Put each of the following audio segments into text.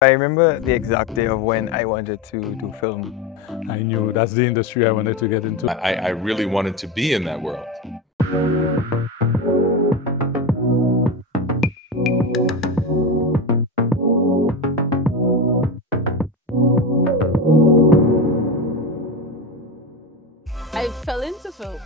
I remember the exact day of when I wanted to do film. I knew that's the industry I wanted to get into. I really wanted to be in that world. I fell into film.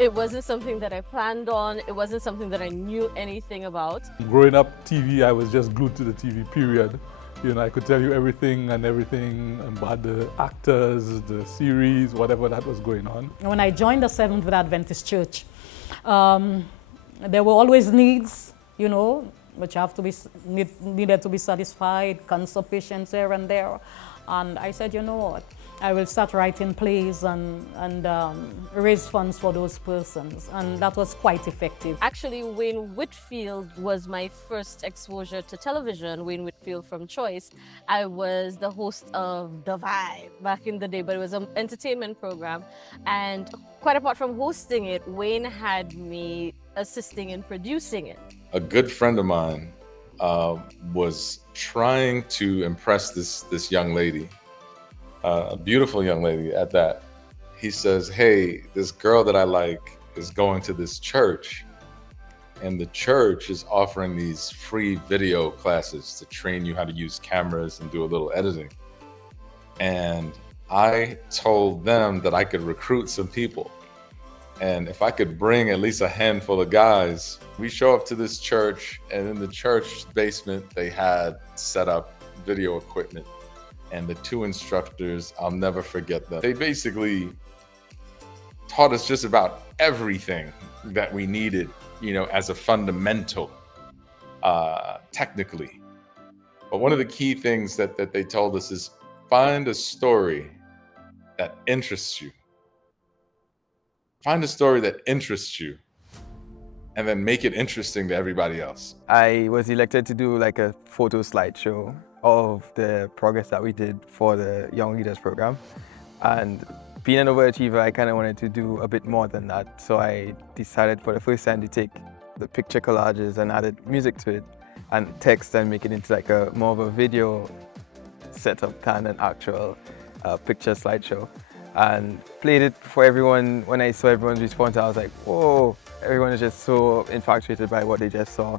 It wasn't something that I planned on. It wasn't something that I knew anything about. Growing up, TV, I was just glued to the TV, period. You know, I could tell you everything about the actors, the series, whatever that was going on. When I joined the Seventh-day Adventist Church, there were always needs, you know, which have to be needed to be satisfied, cancer patients here and there. And I said, you know what, I will start writing plays and raise funds for those persons. And that was quite effective. Actually, Wayne Whitfield was my first exposure to television. Wayne Whitfield from Choice. I was the host of The Vibe back in the day, but it was an entertainment program. And quite apart from hosting it, Wayne had me assisting in producing it. A good friend of mine was trying to impress this young lady. A beautiful young lady at that. He says, hey, this girl that I like is going to this church, and the church is offering these free video classes to train you how to use cameras and do a little editing. And I told them that I could recruit some people. And if I could bring at least a handful of guys, we show up to this church, and in the church basement, they had set up video equipment. And the two instructors, I'll never forget them. They basically taught us just about everything that we needed, you know, as a fundamental, technically. But one of the key things that they told us is find a story that interests you. Find a story that interests you, and then make it interesting to everybody else. I was elected to do like a photo slideshow of the progress that we did for the Young Leaders program. And being an overachiever, I kind of wanted to do a bit more than that. So I decided for the first time to take the picture collages and added music to it and text and make it into like a more of a video setup than an actual picture slideshow. And played it for everyone. When I saw everyone's response, I was like, whoa, everyone is just so infatuated by what they just saw.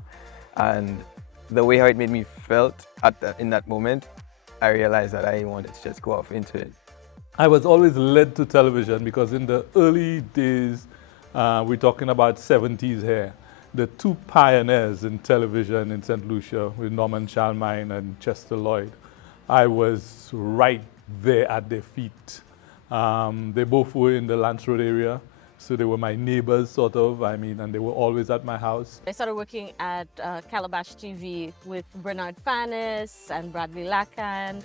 And the way how it made me felt in that moment, I realized that I wanted to just go off into it. I was always led to television because in the early days, we're talking about 70s here, the two pioneers in television in Saint Lucia with Norman Charlemagne and Chester Lloyd, I was right there at their feet. They both were in the Lance Road area. So they were my neighbors, sort of, and they were always at my house. I started working at Calabash TV with Bernard Fannis and Bradley Lacan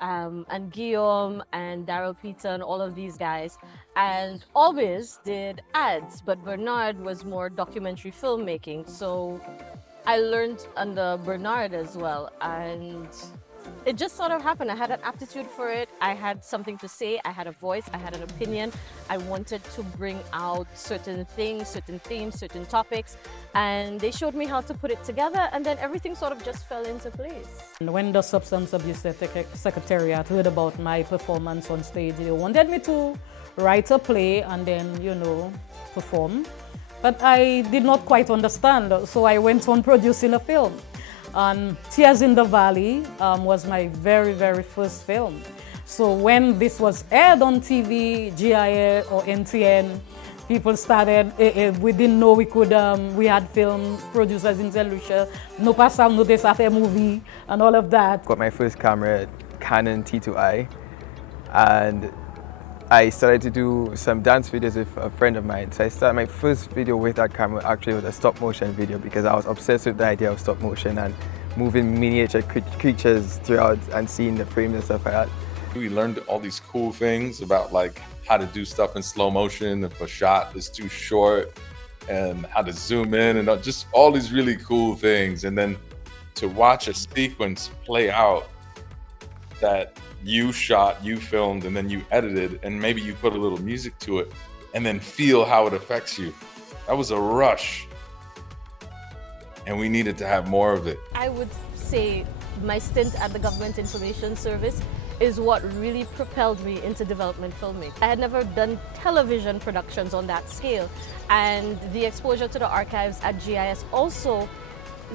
and Guillaume and Daryl Peter and all of these guys. And always did ads, but Bernard was more documentary filmmaking. So I learned under Bernard as well. And it just sort of happened. I had an aptitude for it. I had something to say. I had a voice. I had an opinion. I wanted to bring out certain things, certain themes, certain topics. And they showed me how to put it together. And then everything sort of just fell into place. And when the Substance Abuse Secretariat heard about my performance on stage, they wanted me to write a play and then, you know, perform. But I did not quite understand. So I went on producing a film. Tears in the Valley was my very, very first film. So when this was aired on TV, GIA or NTN, people started, we didn't know we could, we had film producers in Saint Lucia, no passam, no des affaire movie, and all of that. Got my first camera, Canon T2i, and I started to do some dance videos with a friend of mine. So I started my first video with that camera actually was a stop motion video because I was obsessed with the idea of stop motion and moving miniature creatures throughout and seeing the frames and stuff like that. We learned all these cool things about like how to do stuff in slow motion if a shot is too short, and how to zoom in, and just all these really cool things. And then to watch a sequence play out that you shot, you filmed, and then you edited, and maybe you put a little music to it, and then feel how it affects you. That was a rush. And we needed to have more of it. I would say my stint at the Government Information Service is what really propelled me into development filmmaking. I had never done television productions on that scale, and the exposure to the archives at GIS, also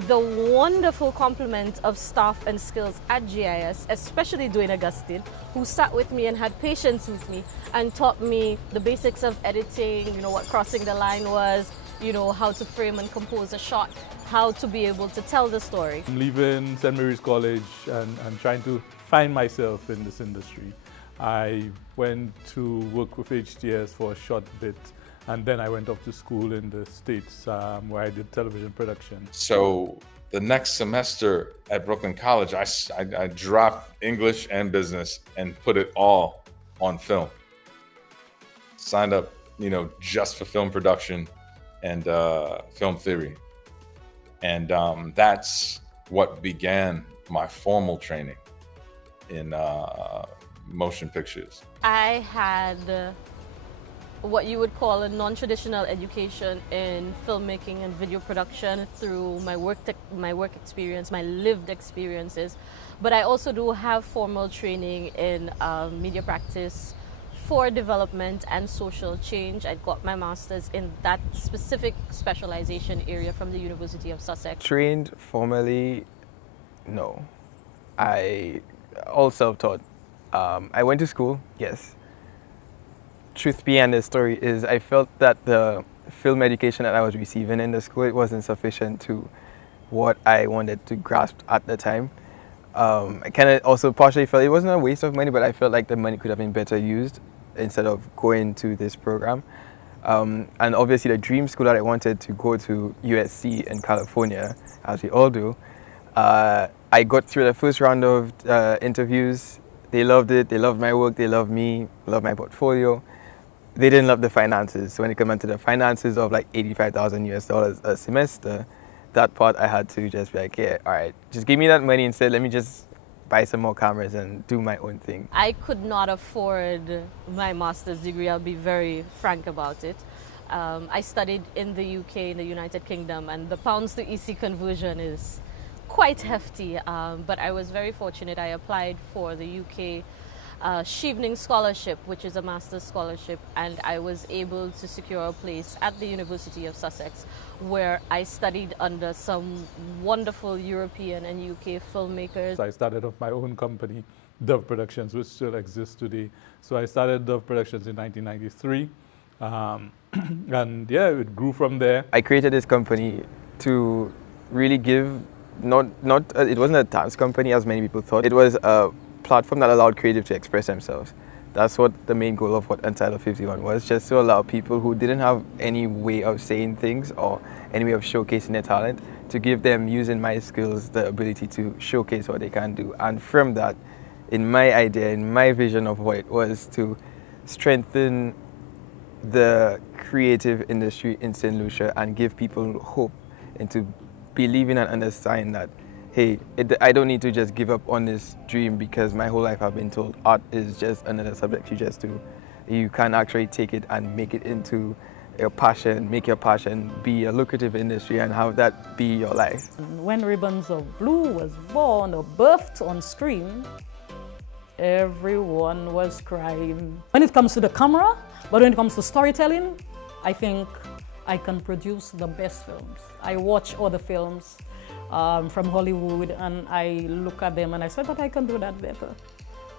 the wonderful complement of staff and skills at GIS, especially Dwayne Augustine, who sat with me and had patience with me and taught me the basics of editing, you know, what crossing the line was, you know, how to frame and compose a shot, how to be able to tell the story. I'm leaving St. Mary's College and trying to find myself in this industry. I went to work with HTS for a short bit, and then I went off to school in the States where I did television production. So the next semester at Brooklyn College, I dropped English and business and put it all on film. Signed up, you know, just for film production and film theory. And that's what began my formal training in motion pictures. I had what you would call a non-traditional education in filmmaking and video production through my work experience, my lived experiences. But I also do have formal training in media practice for development and social change. I got my master's in that specific specialization area from the University of Sussex. Trained formally, no. I all self-taught. I went to school, yes. Truth behind the story is I felt that the film education that I was receiving in the school, it wasn't sufficient to what I wanted to grasp at the time. I kind of also partially felt it wasn't a waste of money, but I felt like the money could have been better used instead of going to this program. And obviously the dream school that I wanted to go to, USC in California, as we all do, I got through the first round of interviews. They loved it, they loved my work, they loved me, loved my portfolio. They didn't love the finances. So when it came into the finances of like $85,000 a semester, that part I had to just be like, yeah, all right, just give me that money instead. Let me just buy some more cameras and do my own thing. I could not afford my master's degree, I'll be very frank about it. I studied in the UK, in the United Kingdom, and the pounds to EC conversion is quite hefty, but I was very fortunate. I applied for the UK Shevening Scholarship, which is a master's scholarship, and I was able to secure a place at the University of Sussex, where I studied under some wonderful European and UK filmmakers. I started off my own company, Dove Productions, which still exists today. So I started Dove Productions in 1993, and yeah, it grew from there. I created this company to really give, it wasn't a dance company as many people thought. It was a platform that allowed creatives to express themselves. That's what the main goal of what Untitled 51 was, just to allow people who didn't have any way of saying things or any way of showcasing their talent, to give them, using my skills, the ability to showcase what they can do. And from that, in my idea, in my vision of what it was, to strengthen the creative industry in Saint Lucia and give people hope into believing and understanding that, hey, I don't need to just give up on this dream because my whole life I've been told art is just another subject you just do. You can actually take it and make it into your passion, make your passion be a lucrative industry and have that be your life. When Ribbons of Blue was born or birthed on screen, everyone was crying. When it comes to the camera, but when it comes to storytelling, I think I can produce the best films. I watch other films from Hollywood and I look at them and I say, but I can do that better.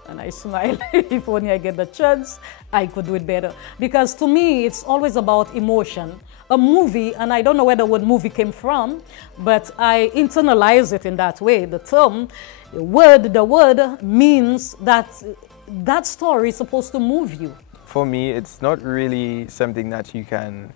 And I smile. If only I get the chance, I could do it better. Because to me, it's always about emotion. A movie, and I don't know where the word movie came from, but I internalize it in that way. The term, the word means that that story is supposed to move you. For me, it's not really something that you can,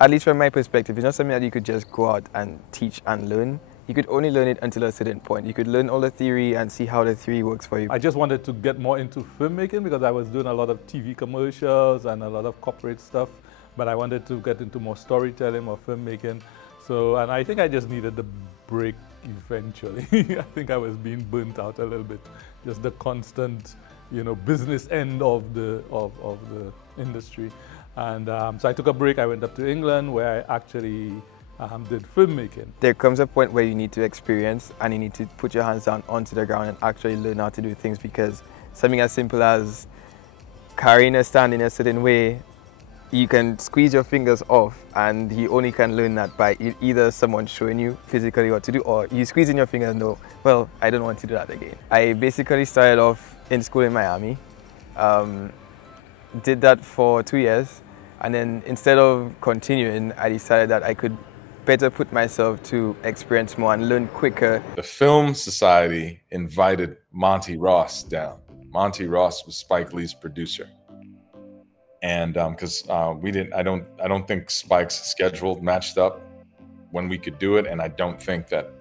at least from my perspective, it's not something that you could just go out and teach and learn. You could only learn it until a certain point. You could learn all the theory and see how the theory works for you. I just wanted to get more into filmmaking because I was doing a lot of TV commercials and a lot of corporate stuff, but I wanted to get into more storytelling, more filmmaking. So, and I think I just needed the break eventually. I think I was being burnt out a little bit. Just the constant, business end of the industry. And so I took a break. I went up to England where I actually did filmmaking. There comes a point where you need to experience and you need to put your hands down onto the ground and actually learn how to do things, because something as simple as carrying a stand in a certain way, you can squeeze your fingers off, and you only can learn that by either someone showing you physically what to do, or you squeezing your fingers and know, well, I don't want to do that again. I basically started off in school in Miami, did that for 2 years, and then instead of continuing, I decided that I could better put myself to experience more and learn quicker. The Film Society invited Monty Ross down. Monty Ross was Spike Lee's producer. And because I don't think Spike's schedule matched up when we could do it, and I don't think that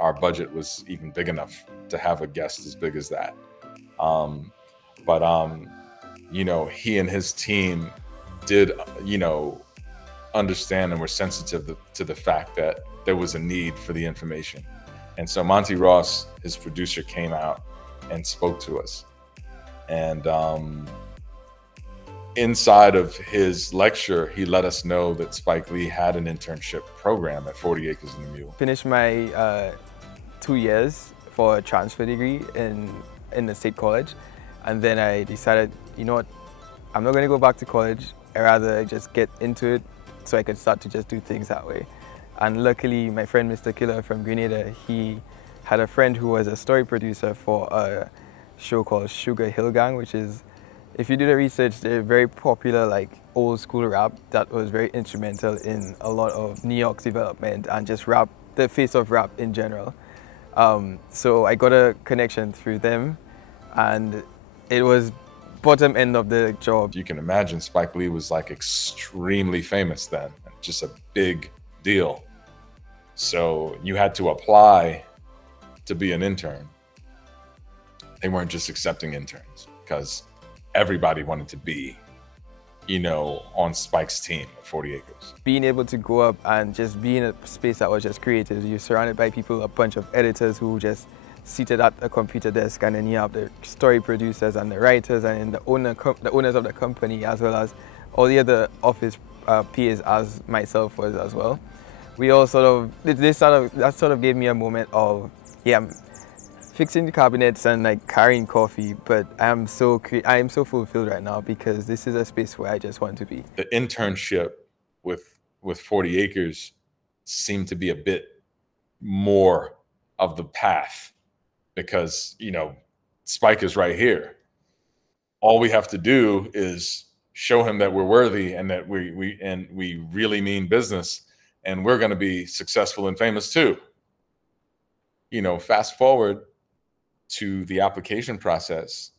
our budget was even big enough to have a guest as big as that. You know, he and his team did, you know, understand and were sensitive to the fact that there was a need for the information. And so Monty Ross, his producer, came out and spoke to us. And inside of his lecture, he let us know that Spike Lee had an internship program at 40 Acres and a Mule. Finished my 2 years for a transfer degree in the state college. And then I decided, you know what, I'm not going to go back to college. I'd rather just get into it so I could start to just do things that way. And luckily, my friend Mr. Killer from Grenada, he had a friend who was a story producer for a show called Sugar Hill Gang, which is, if you do the research, they're very popular, like old school rap that was very instrumental in a lot of New York's development and just rap, the face of rap in general. So I got a connection through them, and it was bottom end of the job. You can imagine Spike Lee was like extremely famous then, just a big deal. So you had to apply to be an intern. They weren't just accepting interns because everybody wanted to be, you know, on Spike's team at 40 Acres. Being able to go up and just be in a space that was just creative, you're surrounded by people, a bunch of editors who just seated at a computer desk, and then you have the story producers and the writers and the owners of the company, as well as all the other office peers, as myself was as well. We all that sort of gave me a moment of, yeah, I'm fixing the cabinets and like carrying coffee, but I am so fulfilled right now because this is a space where I just want to be. The internship with 40 Acres seemed to be a bit more of the path, because, you know, Spike is right here. All we have to do is show him that we're worthy and that we really mean business, and we're going to be successful and famous too. You know, fast forward to the application process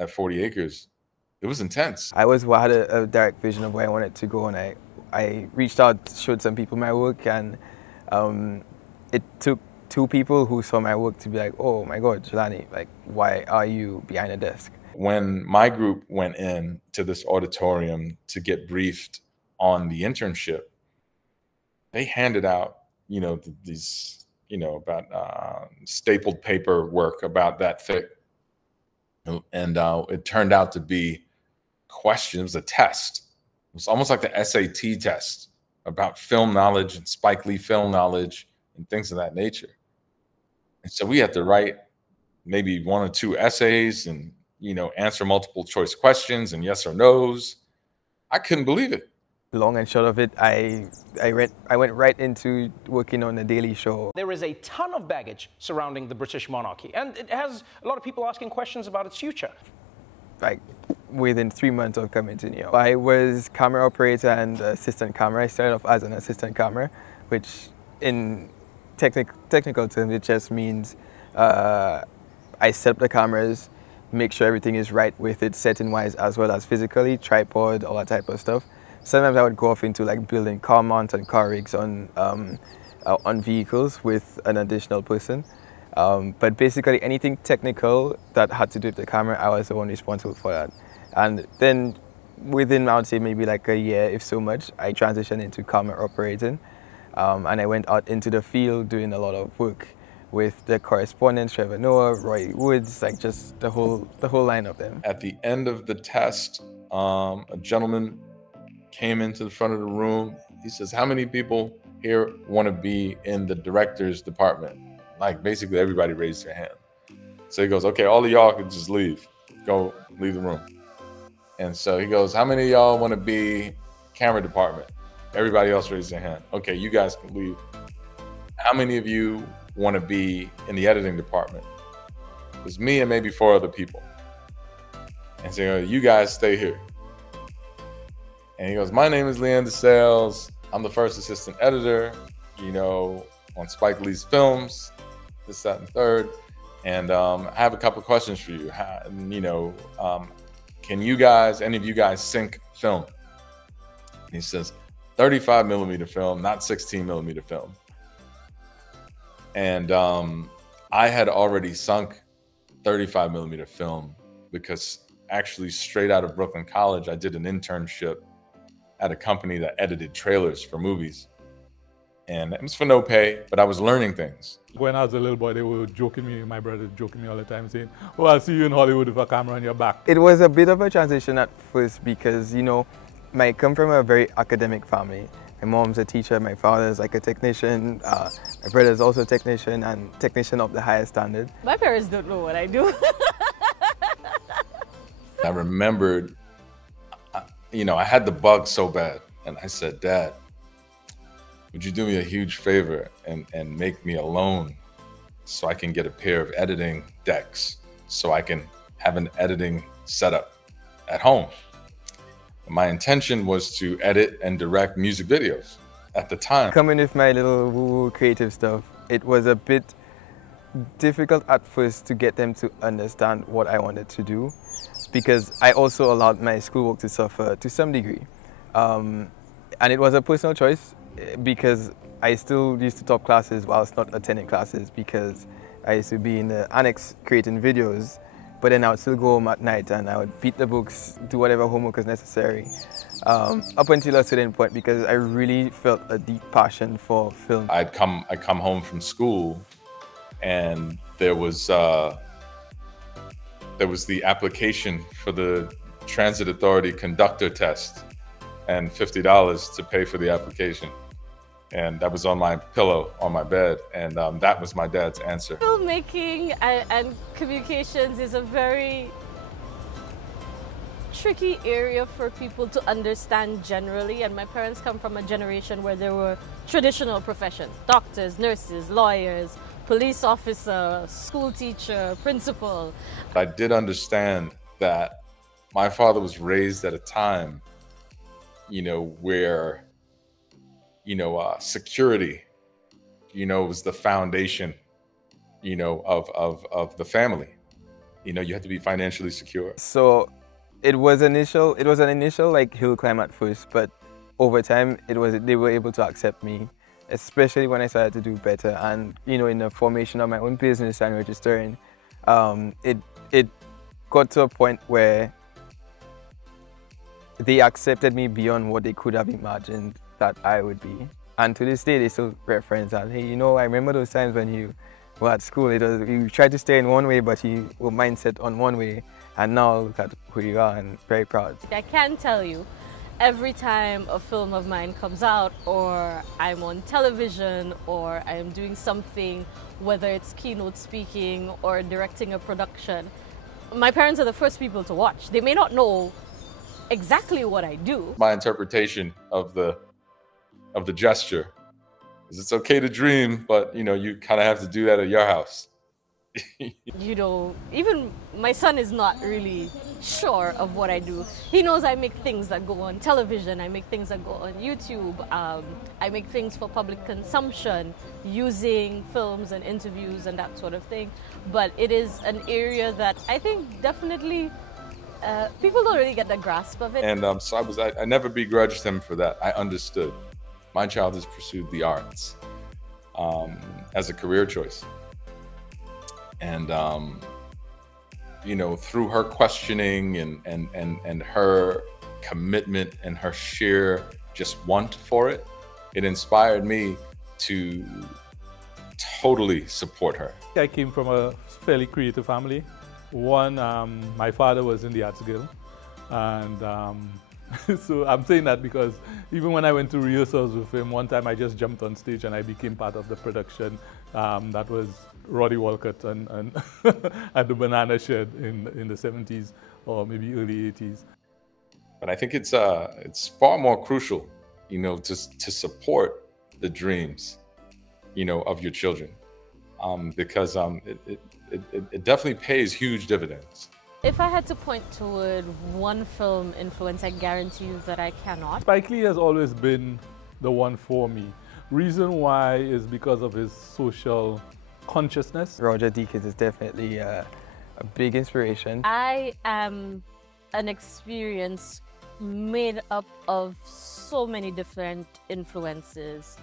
at 40 Acres, it was intense. I had a direct vision of where I wanted to go, and I reached out, showed some people my work, and it took 2 people who saw my work to be like, oh my God, Jelani, like, why are you behind a desk? When my group went in to this auditorium to get briefed on the internship, they handed out, you know, these, you know, about stapled paperwork about that thick. And it turned out to be questions, it was a test. It was almost like the SAT test about film knowledge and Spike Lee film knowledge and things of that nature. And so we had to write maybe 1 or 2 essays and, you know, answer multiple choice questions and yes or no's. I couldn't believe it. Long and short of it, I went right into working on the Daily Show. There is a ton of baggage surrounding the British monarchy, and it has a lot of people asking questions about its future. Like, within 3 months of coming to New York, I was camera operator and assistant camera. I started off as an assistant camera, which in technical terms, it just means I set up the cameras, make sure everything is right with it setting-wise as well as physically, tripod, all that type of stuff. Sometimes I would go off into like building car mounts and car rigs on vehicles with an additional person. But basically anything technical that had to do with the camera, I was the one responsible for that. And then within, I would say maybe like a year, if so much, I transitioned into camera operating. And I went out into the field doing a lot of work with the correspondents, Trevor Noah, Roy Woods, like just the whole line of them. At the end of the test, a gentleman came into the front of the room. He says, "How many people here want to be in the director's department? Like basically everybody raised their hand. So he goes, okay, all of y'all can just leave. Go leave the room. And so he goes, how many of y'all want to be camera department? Everybody else raised their hand. Okay, you guys can leave. How many of you want to be in the editing department? It was me and maybe 4 other people. And so you guys stay here. And he goes, my name is Leander Sales. I'm the first assistant editor, you know, on Spike Lee's films, this, that, and third. And I have a couple of questions for you. Can you guys, any of you guys sync film? And he says, 35 millimeter film, not 16 millimeter film. And I had already sunk 35 millimeter film because actually straight out of Brooklyn College, I did an internship at a company that edited trailers for movies. And it was for no pay, but I was learning things. When I was a little boy, they were joking me, my brother joking me all the time, saying, oh, I'll see you in Hollywood with a camera on your back. It was a bit of a transition at first because, you know, I come from a very academic family. My mom's a teacher, my father's like a technician, my brother's also a technician and technician of the highest standard. My parents don't know what I do. I remembered, you know, I had the bug so bad. And I said, Dad, would you do me a huge favor and make me a loan so I can get a pair of editing decks so I can have an editing setup at home? My intention was to edit and direct music videos at the time. Coming with my little woo-woo creative stuff, it was a bit difficult at first to get them to understand what I wanted to do because I also allowed my schoolwork to suffer to some degree. And it was a personal choice because I still used to top classes whilst not attending classes because I used to be in the annex creating videos, but then I would still go home at night and I would beat the books, do whatever homework was necessary, up until a certain point because I really felt a deep passion for film. I'd come home from school and there was the application for the Transit Authority conductor test and $50 to pay for the application. And that was on my pillow on my bed, and that was my dad's answer. Filmmaking and communications is a very tricky area for people to understand generally, and my parents come from a generation where there were traditional professions: doctors, nurses, lawyers, police officer, school teacher, principal. I did understand that my father was raised at a time, you know, where security, you know, was the foundation, you know, of the family. You know, you had to be financially secure. So it was an initial like hill climb at first, but over time they were able to accept me, especially when I started to do better. And, you know, in the formation of my own business and registering, it got to a point where they accepted me beyond what they could have imagined that I would be. And to this day, they still reference that, hey, you know, I remember those times when you were at school, you tried to stay in one way, but you were mindset on one way, and now look at who you are, and very proud. I can tell you, every time a film of mine comes out, or I'm on television, or I'm doing something, whether it's keynote speaking or directing a production, my parents are the first people to watch. They may not know exactly what I do. My interpretation of the gesture is it's okay to dream, but you know, you kind of have to do that at your house. You know, even my son is not really sure of what I do. He knows I make things that go on television, I make things that go on YouTube, I make things for public consumption using films and interviews and that sort of thing. But it is an area that I think definitely people don't really get the grasp of it. And so I never begrudged him for that. I understood. My child has pursued the arts as a career choice. And, you know, through her questioning and her commitment and her sheer just want for it, it inspired me to totally support her. I came from a fairly creative family. One, my father was in the Arts Guild, and So I'm saying that because even when I went to rehearsals with him, one time I just jumped on stage and I became part of the production. That was Roddy Walcott and at the Banana Shed in the 70s or maybe early 80s. But I think it's far more crucial, you know, to support the dreams, you know, of your children, because it definitely pays huge dividends. If I had to point toward one film influence, I guarantee you that I cannot. Spike Lee has always been the one for me. Reason why is because of his social consciousness. Roger Deakins is definitely a big inspiration. I am an experience made up of so many different influences.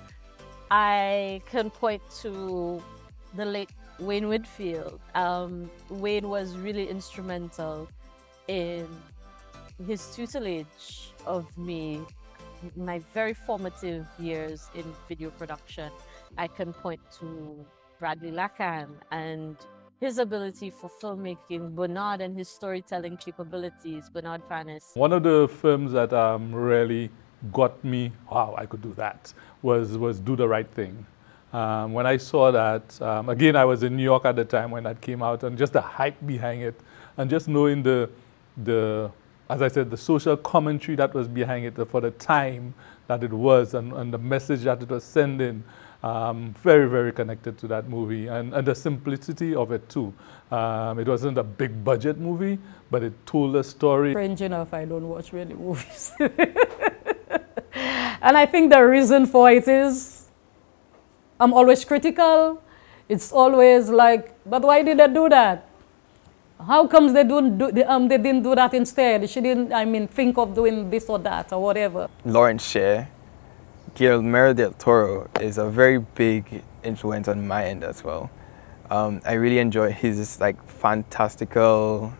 I can point to the late Wayne Whitfield. Wayne was really instrumental in his tutelage of me, my very formative years in video production. I can point to Bradley Lacan and his ability for filmmaking, Bernard and his storytelling capabilities, Bernard Fannis. One of the films that really got me, wow, I could do that, was Do the Right Thing. When I saw that, again, I was in New York at the time when that came out, and just the hype behind it, and just knowing as I said, the social commentary that was behind it for the time that it was, and the message that it was sending, very, very connected to that movie, and the simplicity of it too. It wasn't a big budget movie, but it told a story. Strange enough, I don't watch really movies. And I think the reason for it is I'm always critical. It's always like, but why did they do that? How comes they didn't do that instead? She didn't, I mean, think of doing this or that or whatever. Lawrence Sher, Guillermo del Toro is a very big influence on my end as well. I really enjoy his like fantastical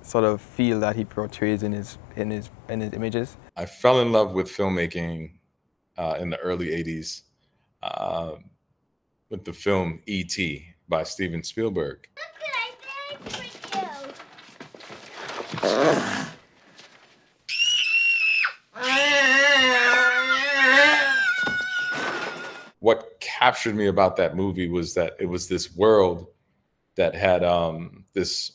sort of feel that he portrays in his images. I fell in love with filmmaking in the early 80s with the film E.T. by Steven Spielberg. Look what I made for you. What captured me about that movie was that it was this world that had this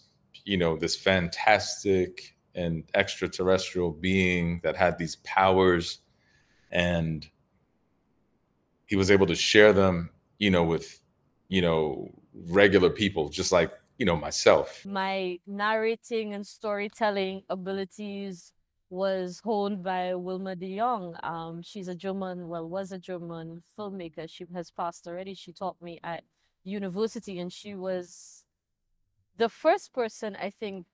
fantastic and extraterrestrial being that had these powers, and he was able to share them, with, regular people, just like, myself. My narrating and storytelling abilities was honed by Wilma de Jong. She's was a German filmmaker. She has passed already. She taught me at university, and she was the first person, I think,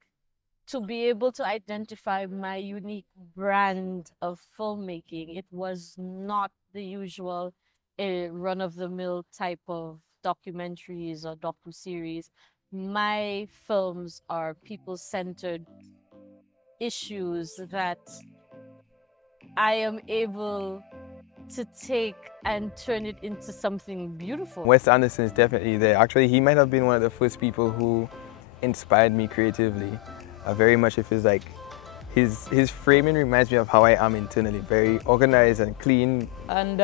to be able to identify my unique brand of filmmaking. It was not the usual run-of-the-mill type of documentaries or docu-series. My films are people-centered issues that I am able to take and turn it into something beautiful. Wes Anderson is definitely there. Actually, he might have been one of the first people who inspired me creatively. Very much, it feels like his framing reminds me of how I am internally, very organized and clean. And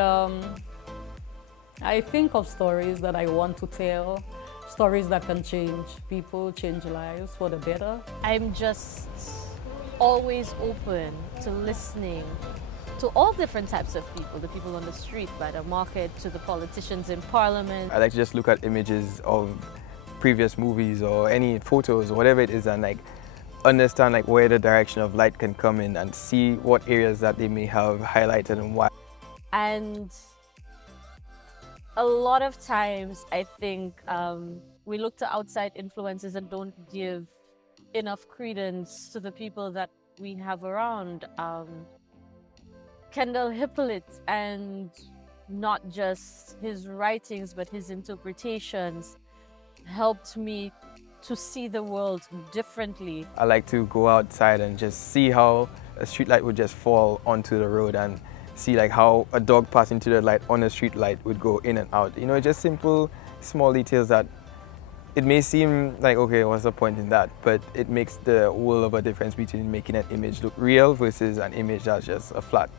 I think of stories that I want to tell, stories that can change people, change lives for the better. I'm just always open to listening to all different types of people, the people on the street, by the market, to the politicians in parliament. I like to just look at images of previous movies or any photos or whatever it is, and like understand like where the direction of light can come in and see what areas that they may have highlighted and why. And a lot of times I think we look to outside influences and don't give enough credence to the people that we have around. Kendall Hippolyte, and not just his writings but his interpretations, helped me to see the world differently. I like to go outside and just see how a street light would just fall onto the road, and see like how a dog passing through the light on a street light would go in and out. Just simple, small details that it may seem like, okay, what's the point in that? But it makes the world of a difference between making an image look real versus an image that's just a flat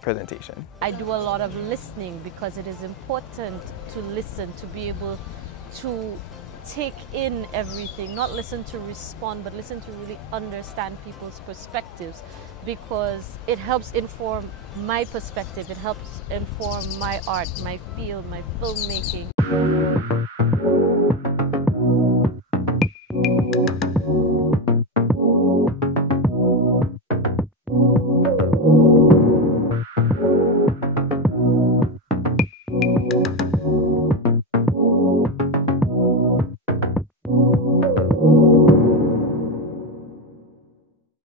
presentation. I do a lot of listening because it is important to listen, to be able to take in everything, not listen to respond, but listen to really understand people's perspectives, because it helps inform my perspective, it helps inform my art, my field, my filmmaking.